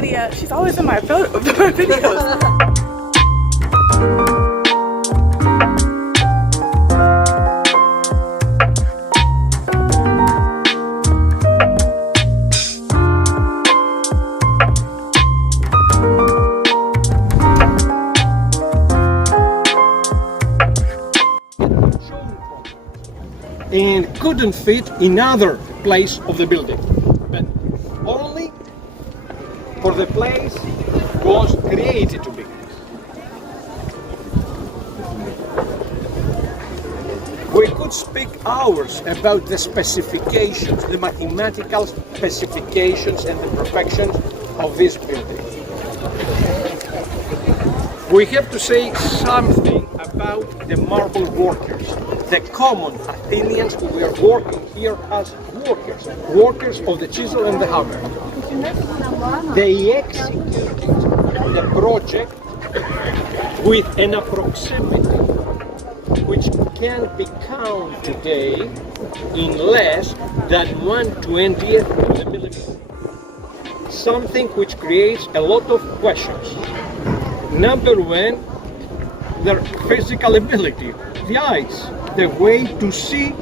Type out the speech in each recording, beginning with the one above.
Lydia. She's always in my videos. And couldn't fit in other place of the building, but only for the place was created to be. We could speak hours about the specifications, the mathematical specifications and the perfections of this building. We have to say something about the marble workers, the common Athenians who were working here as workers of the chisel and the hammer. They executed the project with an approximity which can be counted today in less than 1/20th of a millimeter. Something which creates a lot of questions. Number one, their physical ability, the eyes, the way to see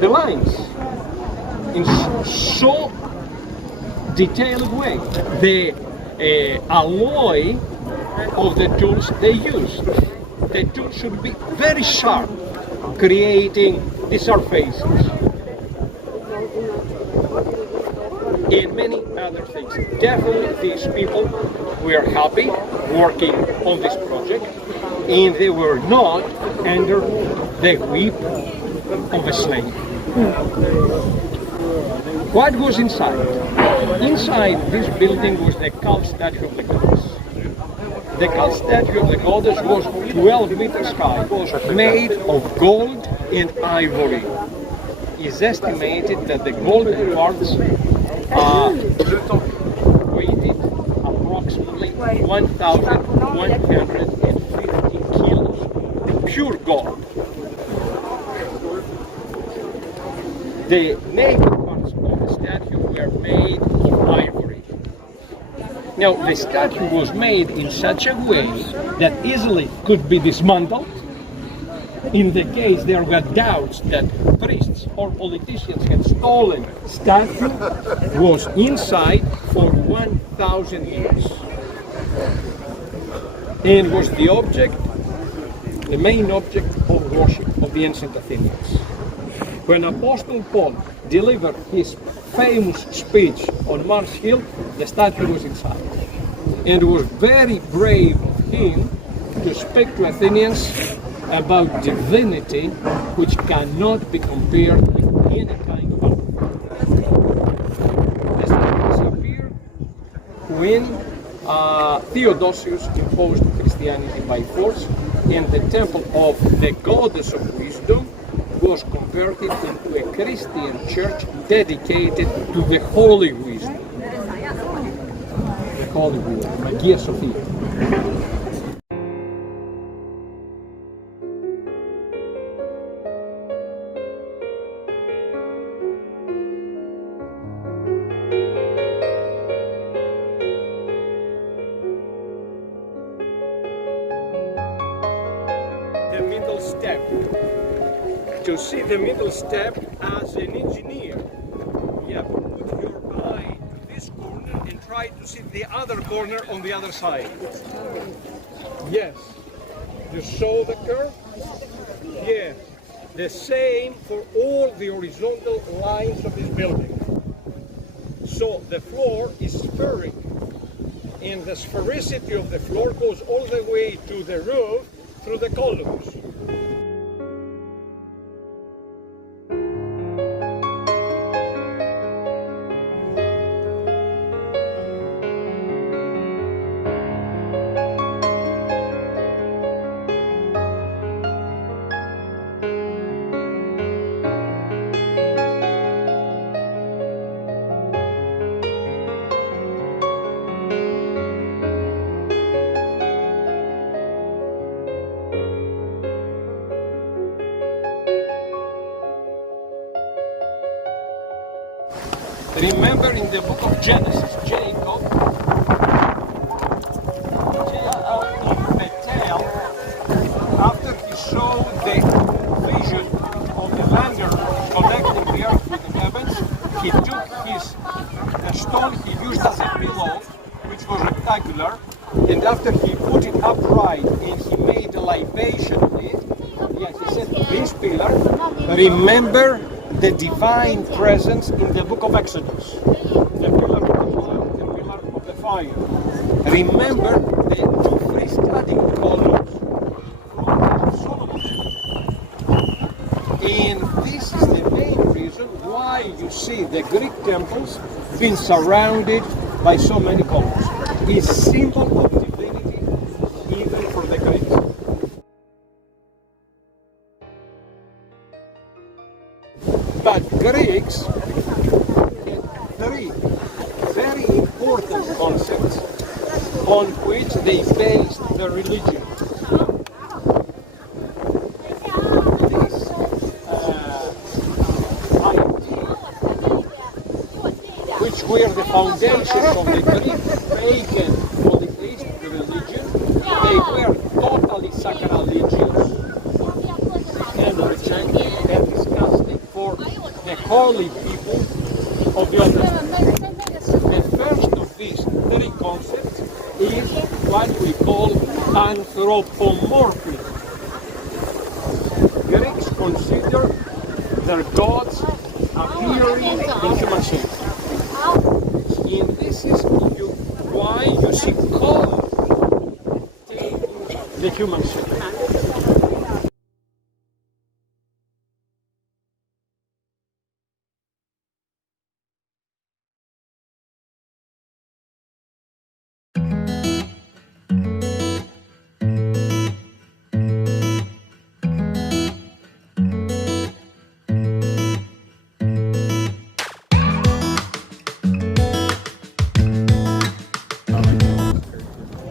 the lines in so detailed way, the alloy of the tools they use. The tools should be very sharp, creating the surfaces and many other things. Definitely these people were happy working on this project, and they were not under the whip of a slave. What was inside? Inside this building was the cult statue of the goddess. The cult statue of the goddess was 12 meters high, was made of gold and ivory. It's estimated that the golden parts weighted approximately 1,150 kilos, pure gold. The naked parts of the statue were made of ivory. Now, the statue was made in such a way that easily could be dismantled in the case there were doubts that priests or politicians had stolen statue. Was inside for 1,000 years and was the object, the main object of worship of the ancient Athenians. When Apostle Paul delivered his famous speech on Mars Hill, the statue was inside. And it was very brave of him to speak to Athenians about divinity which cannot be compared with any kind of art. The statue disappeared when Theodosius imposed Christianity by force, and the temple of the goddess of wisdom was converted into a Christian church dedicated to the holy wisdom. The holy wisdom, Magia Sophia. The middle step. To see the middle step as an engineer, you have to put your eye to this corner and try to see the other corner on the other side. Yes. You saw the curve? Yes. The same for all the horizontal lines of this building. So the floor is spheric, and the sphericity of the floor goes all the way to the roof through the columns. Remember in the book of Genesis, Jacob of Bethel, after he saw the vision of the lander connecting the earth with the heavens, he took the stone he used as a pillow, which was rectangular, and after he put it upright and he made a libation of it, he said, this pillar, remember the divine presence in the book of Exodus. The pillar of the blood, the pillar of the fire. Remember the two freestanding columns from Solomon's temple. And this is the main reason why you see the Greek temples being surrounded by so many columns. It's symbol of divinity even for the Greeks. But Greeks had three very important concepts on which they based their religion. These ideas, which were the foundations of the Greek pagan polytheistic religion, they were totally sacrilegious and rejected and disgusting for the holy people of the Old Testament. The first of these three concepts is what we call anthropomorphism. Greeks consider their gods appearing in human shape. And this is why you see colors taking the human shape.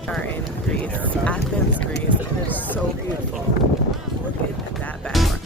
Are in Greece, Athens, Greece, and it's so beautiful. Look at that background.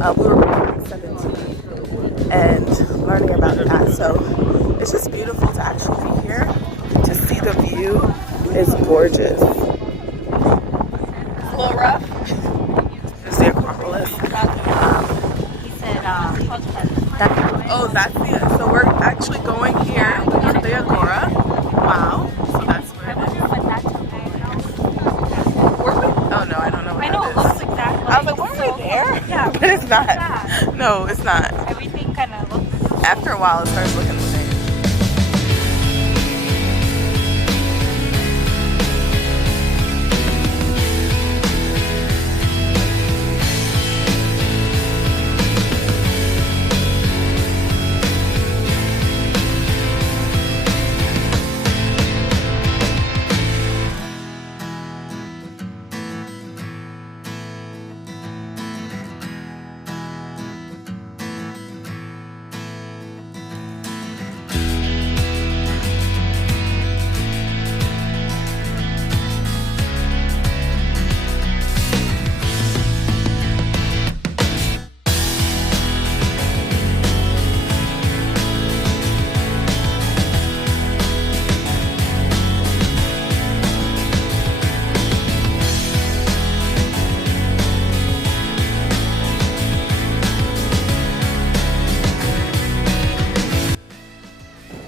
We were born in 17 and learning about that. So it's just beautiful to actually be here, to see the view. It's gorgeous. It's a little rough. There's the Acropolis. Oh, that's the, so we're actually going here to the Agora. Wow. So that's where it is. Oh no, I don't know what I know, that it is. looks exactly I was like, weren't we there? Yeah. But it's not. Yeah. No, it's not. Everything kind of looks... After a while, it starts looking the same.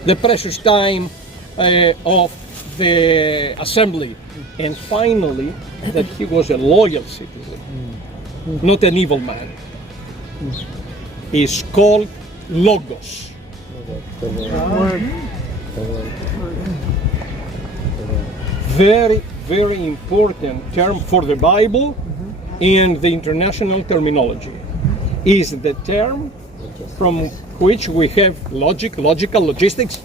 the precious time of the assembly, and finally that he was a loyal citizen, not an evil man. Is called logos. Very, very important term for the Bible and the international terminology. Is the term from which we have logical, logistics.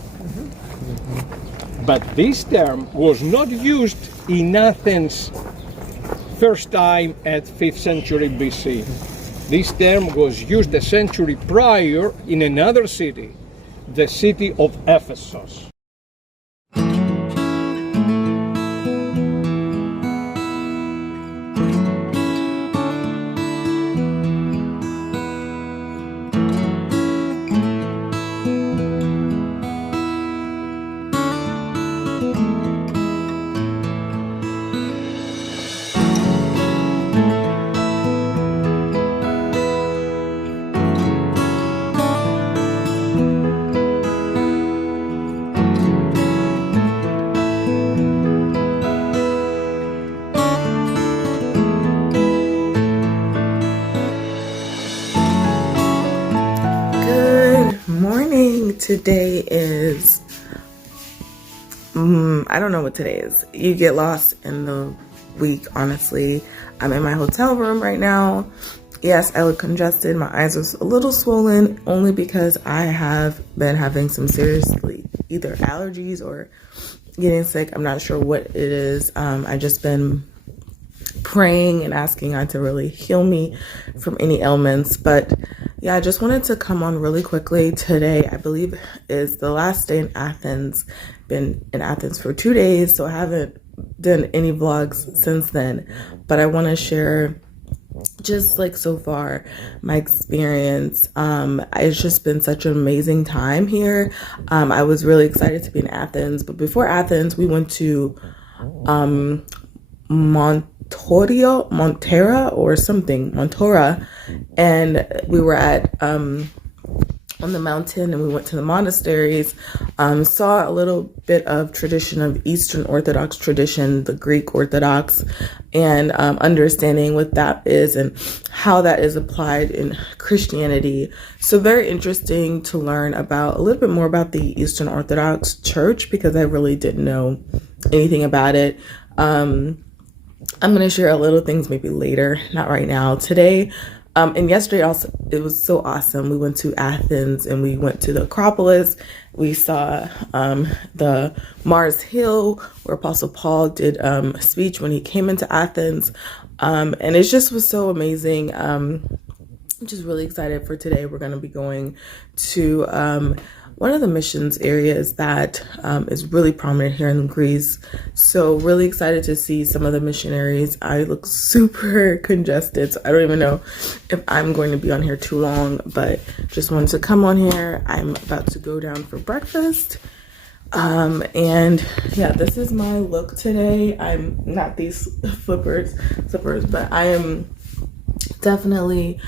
But this term was not used in Athens first time at 5th century BC. This term was used a century prior in another city, the city of Ephesus. Today is, I don't know what today is. You get lost in the week, honestly. I'm in my hotel room right now. Yes, I look congested. My eyes are a little swollen only because I have been having some seriously either allergies or getting sick. I'm not sure what it is. I just been praying and asking God to really heal me from any ailments. But yeah, I just wanted to come on really quickly. Today, I believe, is the last day in Athens. Been in Athens for 2 days, so I haven't done any vlogs since then. But I want to share just like so far my experience. It's just been such an amazing time here. I was really excited to be in Athens, but before Athens, we went to Montora, and we were at on the mountain, and we went to the monasteries, saw a little bit of tradition of Eastern Orthodox tradition, the Greek Orthodox, and understanding what that is and how that is applied in Christianity. So very interesting to learn about a little bit more about the Eastern Orthodox Church, because I really didn't know anything about it. I'm going to share a little things maybe later, not right now. Today, and yesterday also, it was so awesome. We went to Athens and we went to the Acropolis. We saw the Mars Hill where Apostle Paul did a speech when he came into Athens. And it just was so amazing. I'm just really excited for today. We're going to be going to one of the missions areas that is really prominent here in Greece. So really excited to see some of the missionaries. I look super congested, so I don't even know if I'm going to be on here too long, but just wanted to come on here. I'm about to go down for breakfast. And yeah, this is my look today. I'm not these slippers, but I am definitely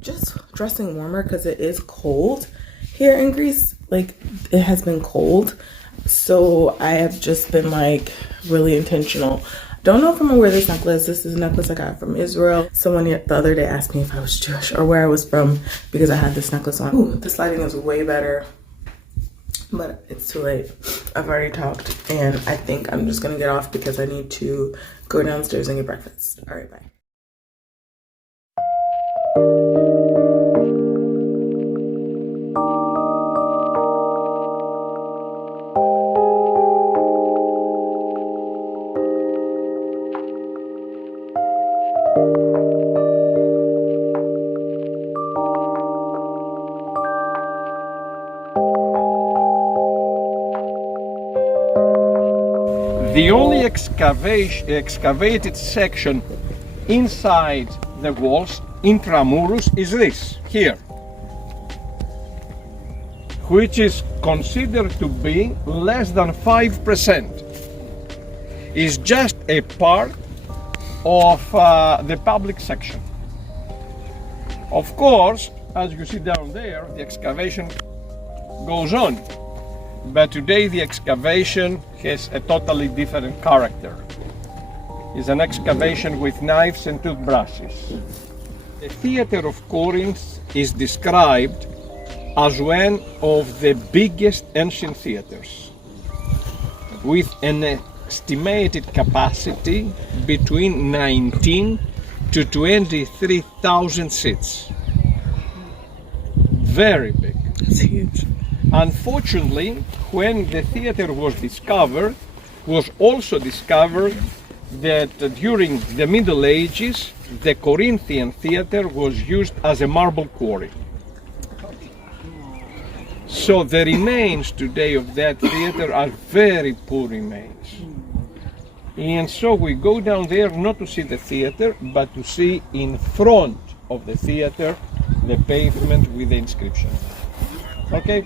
just dressing warmer because it is cold here in Greece. Like, it has been cold, so I have just been like really intentional. Don't know if I'm gonna wear this necklace. This is a necklace I got from Israel. Someone the other day asked me if I was Jewish or where I was from because I had this necklace on. Ooh, this lighting is way better, but it's too late. I've already talked, and I think I'm just gonna get off because I need to go downstairs and get breakfast. All right, bye. The only excavated section inside the walls, intramurus, is this, here, which is considered to be less than 5%. Is just a part of the public section. Of course, as you see down there, the excavation goes on. but today the excavation has a totally different character. It's an excavation with knives and toothbrushes. The theater of Corinth is described as one of the biggest ancient theaters, with an estimated capacity between 19 to 23,000 seats. Very big. It's huge. Unfortunately, when the theater was discovered, was also discovered that during the Middle Ages, the Corinthian theater was used as a marble quarry. So the remains today of that theater are very poor remains. And so we go down there not to see the theater, but to see in front of the theater the pavement with the inscription. Okay?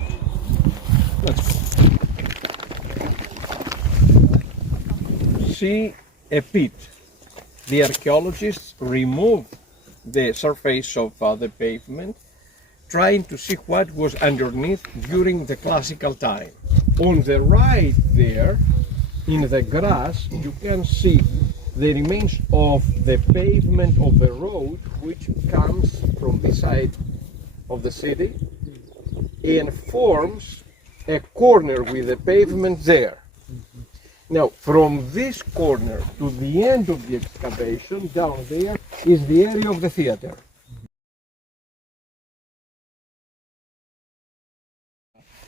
Let's go. See a pit. The archaeologists remove the surface of the pavement, trying to see what was underneath during the classical time. On the right there, in the grass, you can see the remains of the pavement of the road which comes from this side of the city and forms a corner with the pavement there. Now, from this corner to the end of the excavation, down there, is the area of the theater.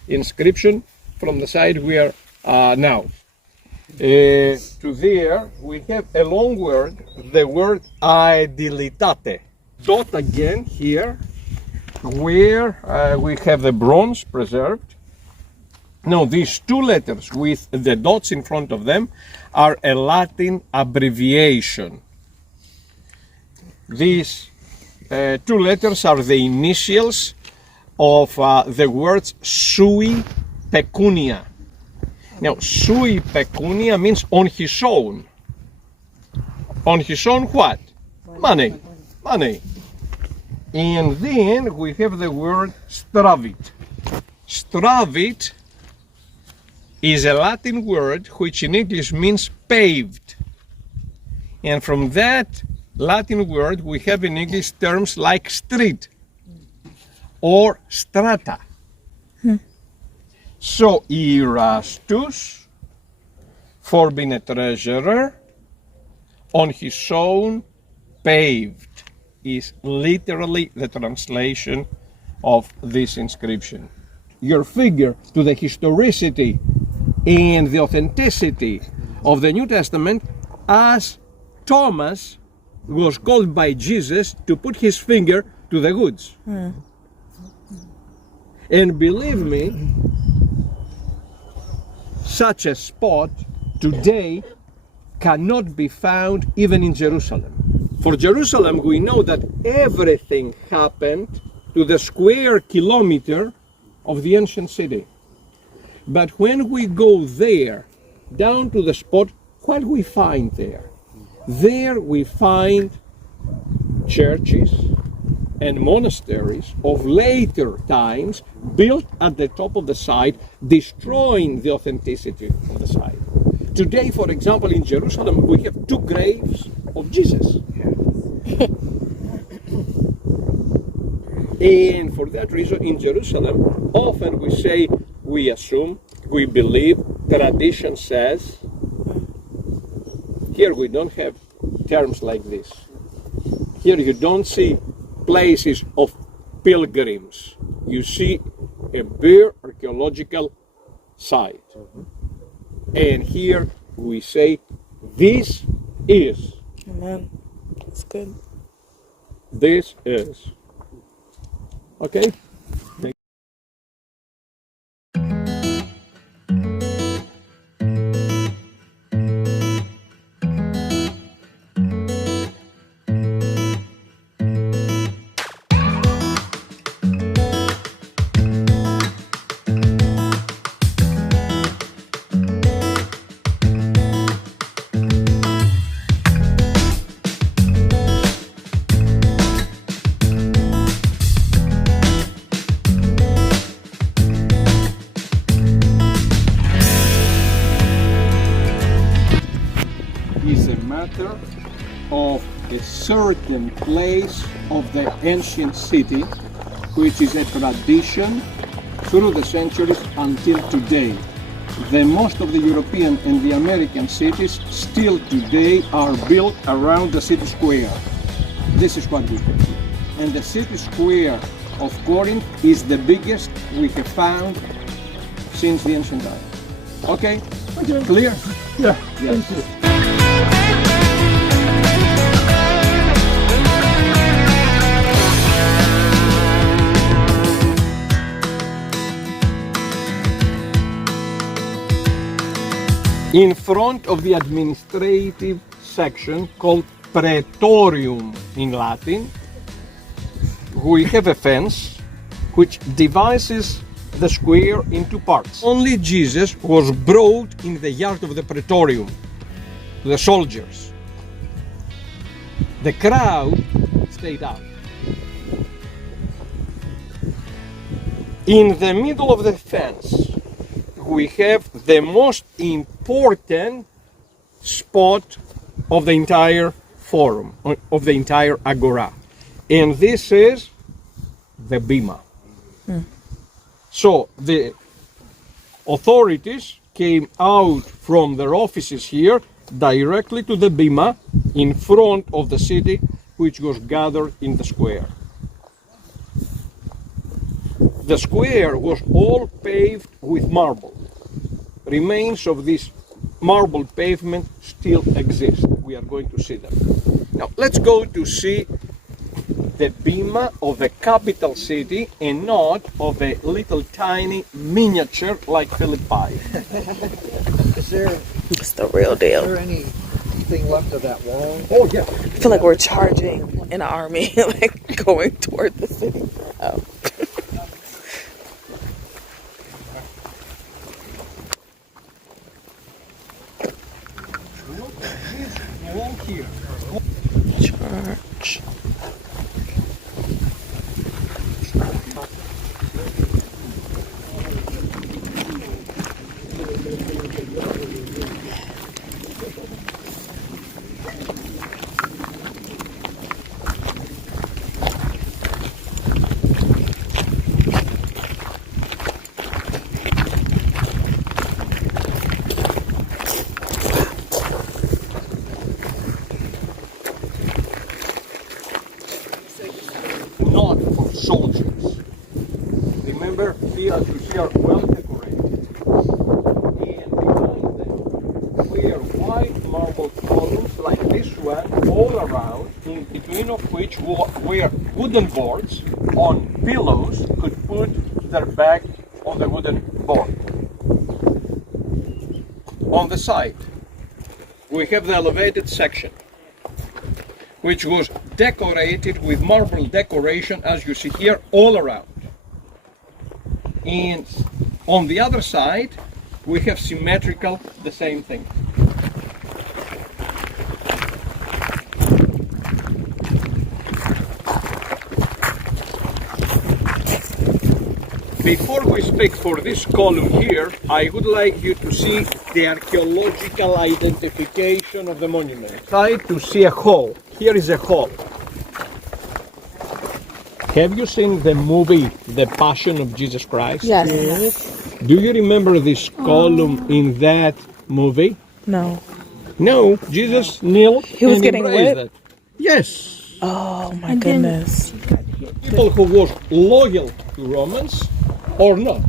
Inscription from the side we are now. To there, we have a long word, the word aedilitate. Dot again here, where we have the bronze preserved. Now, these two letters with the dots in front of them are a Latin abbreviation. These two letters are the initials of the words sui pecunia. Now, sui pecunia means on his own. On his own what? Money. Money. And then we have the word stravit. Stravit is a Latin word which in English means paved. And from that Latin word we have in English terms like street or strata. So Erastus, for being a treasurer, on his own paved is literally the translation of this inscription. Your figure to the historicity and the authenticity of the New Testament, as Thomas was called by Jesus to put his finger to the goods. And believe me, such a spot today cannot be found even in Jerusalem. For Jerusalem, we know that everything happened to the square kilometer of the ancient city. But when we go there, down to the spot, what we find there? There we find churches and monasteries of later times built at the top of the site, destroying the authenticity of the site. Today, for example, in Jerusalem, we have two graves of Jesus. And for that reason, in Jerusalem, often we say, we assume, we believe, tradition says. Here we don't have terms like this. Here you don't see places of pilgrims. You see a bare archaeological site. And here we say, this is. Amen. That's good. This is. Okay? is a matter of a certain place of the ancient city, which is a tradition through the centuries until today. The most of the European and the American cities still today are built around the city square. This is what we have. And the city square of Corinth is the biggest we have found since the ancient times. Okay? Clear? Yeah. Yes. Thank you. In front of the administrative section called praetorium in Latin, we have a fence which divides the square into parts. Only Jesus was brought in the yard of the praetorium to the soldiers. The crowd stayed out. In the middle of the fence, we have the most important spot of the entire forum, of the entire agora. And this is the bima. So the authorities came out from their offices here directly to the bima in front of the city, which was gathered in the square. The square was all paved with marble. Remains of this marble pavement still exist. We are going to see them. Now let's go to see the bima of a capital city and not of a little tiny miniature like Philippi. Is there It's the real deal. anything left of that wall? Oh yeah. I feel like we're charging an army, like going toward the city. Oh. Wall here. Church. Not for soldiers. Remember, here as you see are well decorated. And behind them were white marble columns like this one all around, in between of which were wooden boards on pillows could put their back on the wooden board. On the side, we have the elevated section, which was decorated with marble decoration, as you see here, all around. And on the other side, we have symmetrical, the same thing. Before we speak for this column here, I would like you to see the archaeological identification of the monument. Try to see a hole. Here is a hole. Have you seen the movie The Passion of Jesus Christ? Yes. Do you remember this column in that movie? No. No, Jesus knelt He was and getting embraced whipped? it. Yes. Oh my goodness. People who was loyal to Romans or not.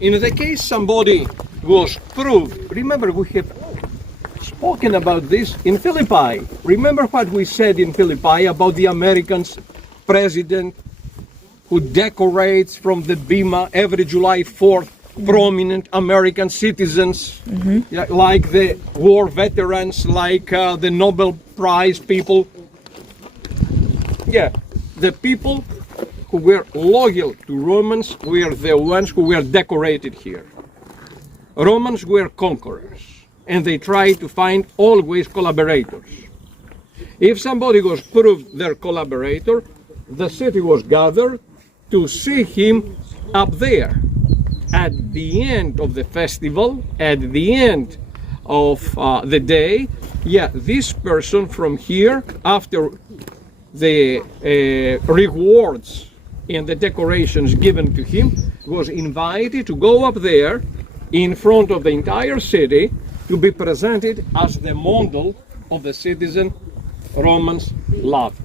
In the case somebody was proved, remember we have spoken about this in Philippi. Remember what we said in Philippi about the Americans president who decorates from the bima every July 4th prominent American citizens, like the war veterans, like the Nobel Prize people. Yeah, the people who were loyal to Romans were the ones who were decorated here. Romans were conquerors, and they tried to find always collaborators. If somebody was proved their collaborator, the city was gathered to see him up there. At the end of the festival, at the end of the day, yeah, this person from here, after the rewards and the decorations given to him, was invited to go up there in front of the entire city to be presented as the model of the citizen Romans loved.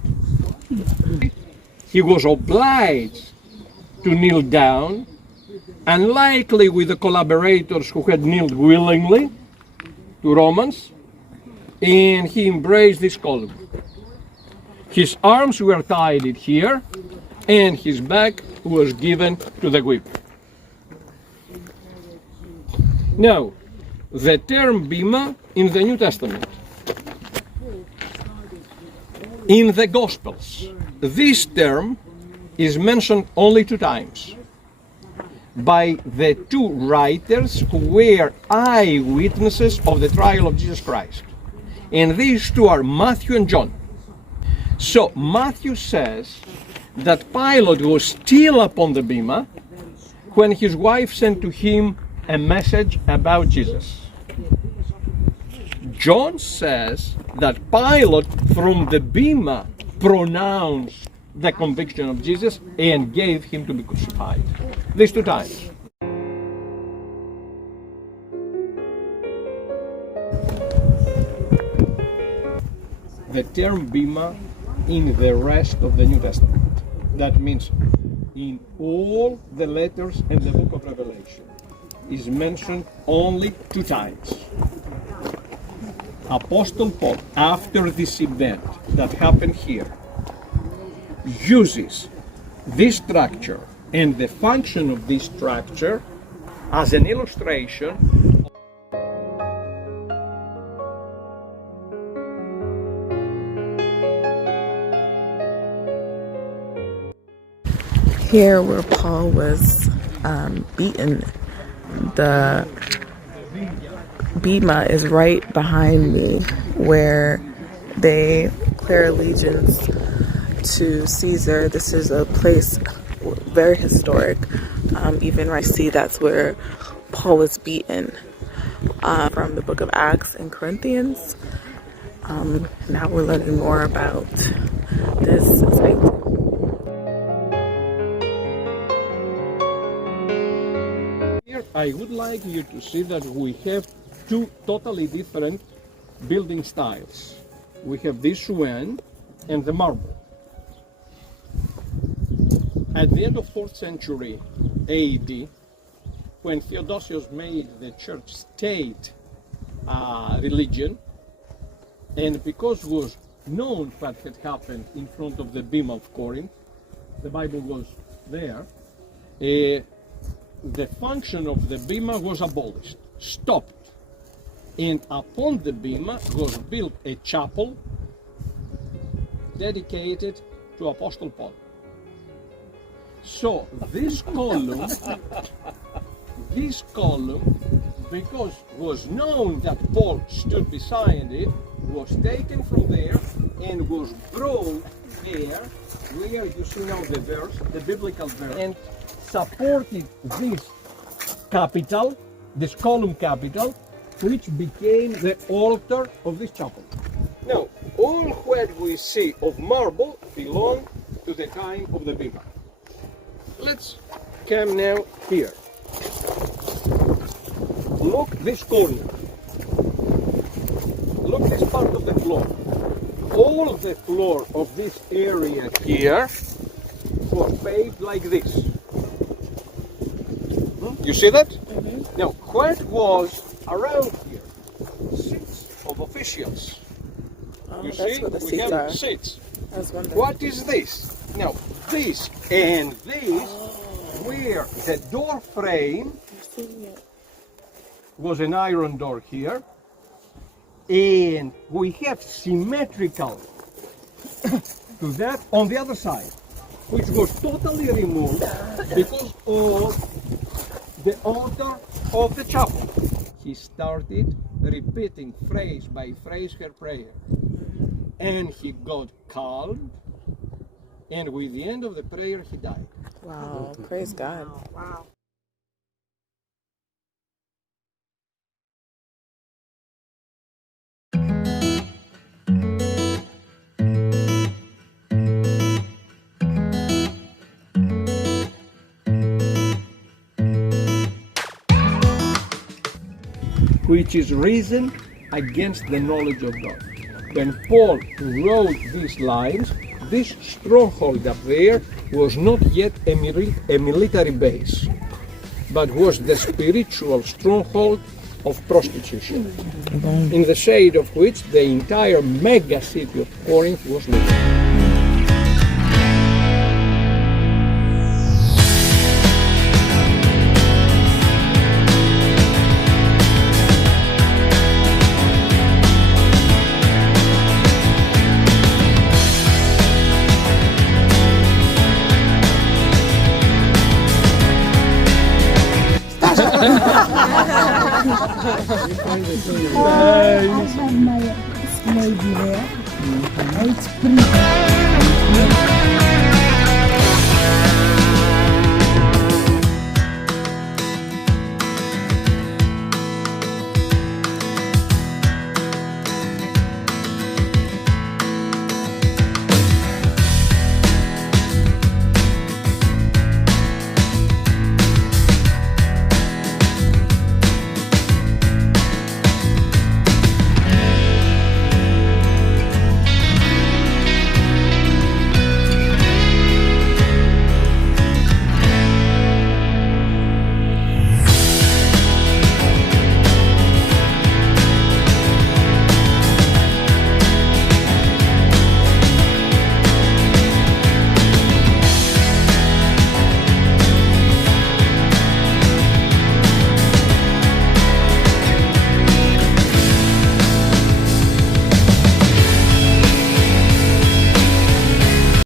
He was obliged to kneel down, unlikely with the collaborators who had kneeled willingly to Romans, and he embraced this column. His arms were tied here, and his back was given to the whip. Now, the term bema in the New Testament. In the Gospels, this term is mentioned only 2 times by the 2 writers who were eyewitnesses of the trial of Jesus Christ. And these 2 are Matthew and John. So Matthew says that Pilate was still upon the bema when his wife sent to him a message about Jesus. John says that Pilate from the bema pronounced the conviction of Jesus and gave him to be crucified. These 2 times. The term bema in the rest of the New Testament. That means in all the letters in the book of Revelation is mentioned only 2 times. Apostle Paul, after this event that happened here, uses this structure and the function of this structure as an illustration. Here where Paul was beaten, the bema is right behind me, where they declare allegiance to Caesar. This is a place very historic. Even I see that's where Paul was beaten, from the book of Acts and Corinthians. Now we're learning more about this sanctum. Here I would like you to see that we have 2 totally different building styles. We have this one and the marble. At the end of 4th century AD, when Theodosius made the church state religion, and because it was known what had happened in front of the bema of Corinth, the Bible was there, the function of the bema was abolished, stopped. And upon the bema was built a chapel dedicated to Apostle Paul. So this column, because it was known that Paul stood beside it, was taken from there and was brought there, where you see now the verse, the biblical verse, and supported this capital, this column capital, which became the altar of this chapel. Now, all what we see of marble belong to the time of the bema. Let's come now here. Look this corner. Look this part of the floor. All of the floor of this area here was paved like this. You see that? Mm-hmm. Now, what was around here? Seats of officials. Oh, You that's see, what the we seats have are. seats. I was wondering. What is this? Now, this and this, where the door frame was an iron door here, and we have symmetrical to that on the other side, which was totally removed because of the altar of the chapel. He started repeating phrase by phrase her prayer, and he got calm, and with the end of the prayer he died. Wow, praise God. Wow. which is reason against the knowledge of God. When Paul wrote these lines, this stronghold up there was not yet a military base, but was the spiritual stronghold of prostitution, in the shade of which the entire mega city of Corinth was living.